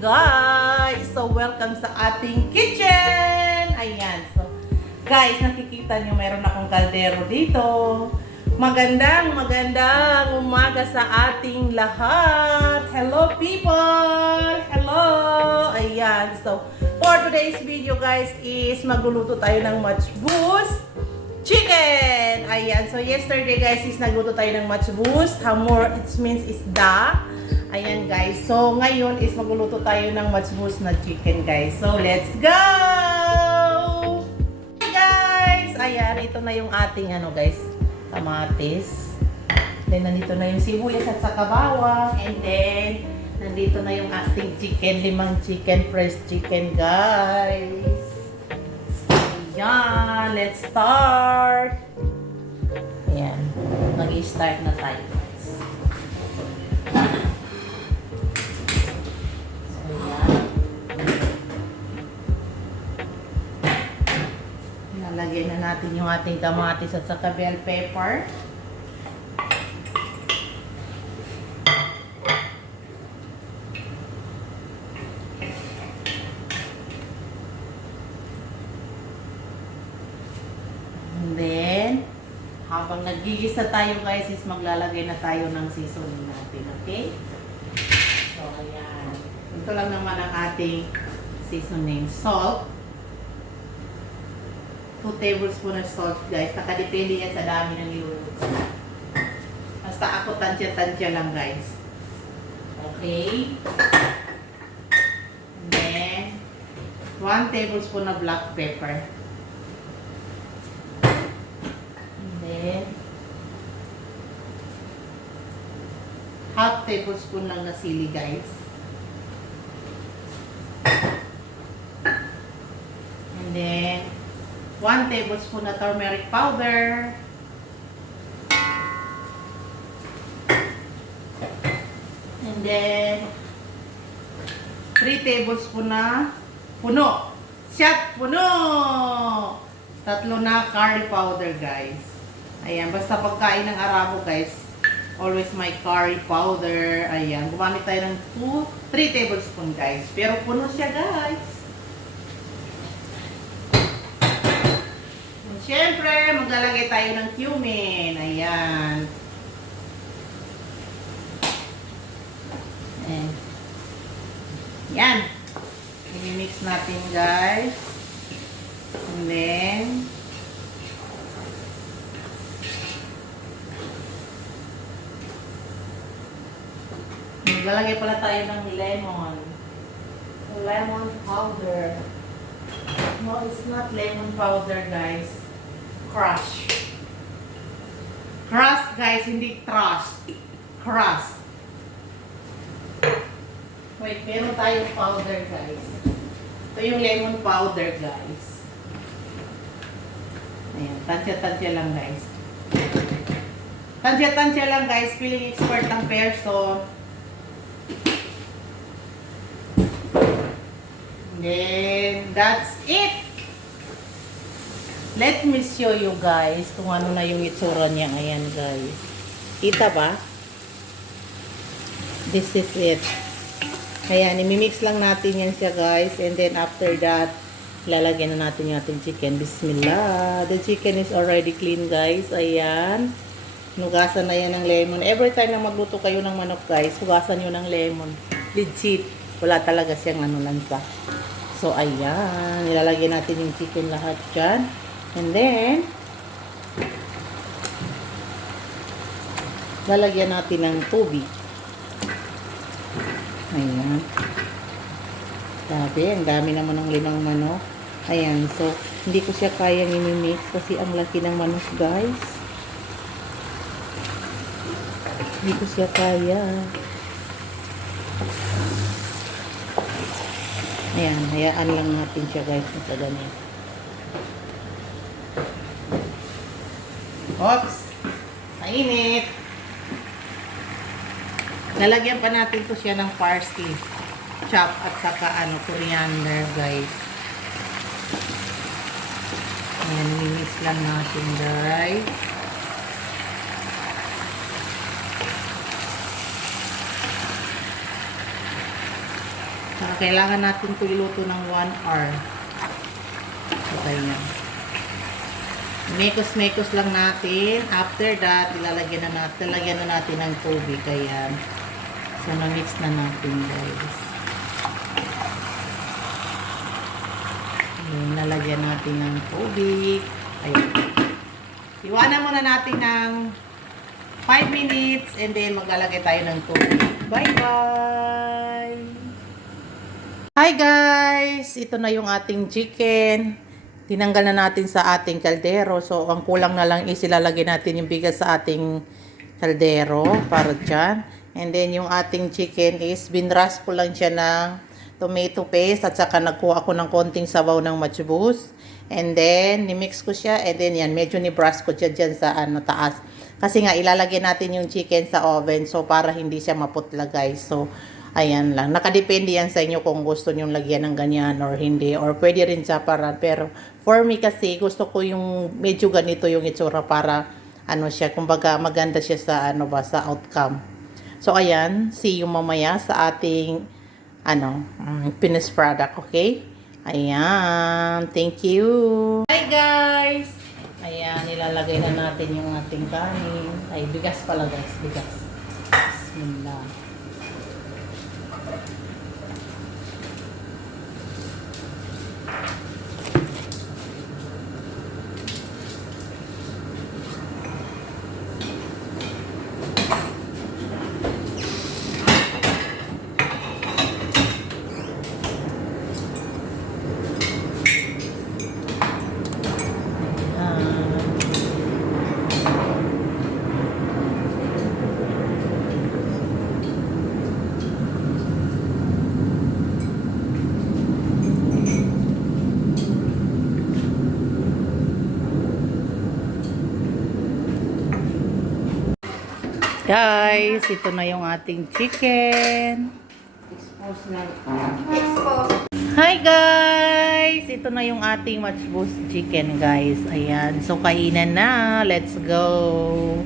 guys! So, welcome sa ating kitchen! Ayan. So, guys, nakikita nyo, mayroon akong kaldero dito. Magandang umaga sa ating lahat! Hello, people! Hello! Ayan. So, for today's video, guys, is magluluto tayo ng matchboos chicken! Ayan. So, yesterday, guys, is nagluto tayo ng matchboos. Hamor, it means is da. Ayan, guys. So, ngayon is magluluto tayo ng matchboos na chicken, guys. So, let's go! Hi, guys! Ayan, ito na yung ating, guys, kamatis. Then, nandito na yung sibuyas at saka bawang. And then, nandito na yung ating chicken, 5 chicken, fresh chicken, guys. So, ayan, let's start. Ayan, mag-i-start na tayo, guys. Lalagyan na natin yung ating kamatis at saka bell pepper. And then, habang nagigisa tayo, guys, is maglalagay na tayo ng seasoning natin, okay? So, ayan. Ito lang naman ang ating seasoning. Salt. 2 tablespoons of salt, guys. Nakadepende yan sa dami ng niluluto. Basta ako tansya-tansya lang, guys. Okay. And then, 1 tablespoon of black pepper. And then, half tablespoon lang na sili, guys. And then, 1 tablespoon na turmeric powder. And then, 3 tablespoon na puno. Puno! 3 na curry powder, guys. Ayan, basta pagkain ng Arabo, guys, always my curry powder. Ayan, gumamit tayo ng 3 tablespoon, guys. Pero puno siya, guys. Siyempre, maglalagay tayo ng cumin. Ayan. Ayan. Yan. I-mix natin, guys. And then, maglalagay pala tayo ng lemon. Lemon powder. No, it's not lemon powder, guys. Crush. Crush, guys, hindi trust. Crush. Wait, meron tayong powder, guys. Ito yung lemon powder, guys. Ayan, tansya-tansya lang, guys. Tansya-tansya lang, guys. Feeling expert ng person. Then, that's it. Let me show you, guys, kung ano na yung itsura niya. Ayan, guys. Kita ba? This is it. Ayan, imimix lang natin yan siya, guys. And then, after that, lalagyan na natin yung ating chicken. Bismillah. The chicken is already clean, guys. Ayan. Nugasan na yan ng lemon. Every time na magluto kayo ng manok, guys, hugasan nyo ng lemon. Legit. Wala talaga siyang lansa. So, ayan. Nilalagyan natin yung chicken lahat dyan. And then, lalagyan natin ng tubig. Ayan. Sabi, ang dami naman ng 5 manok. Ayan. So, hindi ko siya kayang imimix kasi ang laki ng manok, guys. Hindi ko siya kaya. Ayan, hayaan lang natin siya, guys, sa ganyan. Oops! Mainit! Lalagyan pa natin to siya ng parsley. Chop at saka coriander, guys. Ayan, mimix lang natin, guys. Saka kailangan natin ito iluto ng 1 hour. So, ayan. Mekos-mekos lang natin. After that, lalagyan na natin ng tubig. Ayan. So, na-mix na natin, guys. Ayan, lalagyan natin ng tubig. Ayan. Iwanan muna natin ng 5 minutes and then maglalagay tayo ng tubig. Bye-bye! Hi guys! Ito na yung ating chicken. Tinanggal na natin sa ating kaldero. So, ang kulang na lang is ilalagay natin yung bigas sa ating kaldero para dyan. And then, yung ating chicken is binras ko lang siya ng tomato paste at saka nagkuha ako ng konting sabaw ng matchboost. And then, nimix ko siya. And then, yan, medyo ni-brush ko siya dyan sa taas. Kasi nga, ilalagay natin yung chicken sa oven. So, para hindi siya maputla, guys. So, ayan lang. Nakadepende yan sa inyo kung gusto nyong lagyan ng ganyan or hindi. Or pwede rin saparan. Pero, for me kasi, gusto ko yung medyo ganito yung itsura para, siya, kumbaga, maganda siya sa, sa outcome. So, ayan. See you mamaya sa ating, finished product, okay? Ayan. Thank you. Hi, guys! Ayan, nilalagay na natin yung ating kanin. Ay, bigas pala, guys. Bigas. Bismillah. Guys, ito na yung ating chicken. Hi guys! Ito na yung ating matchboost chicken, guys. Ayan. So, kainan na. Let's go!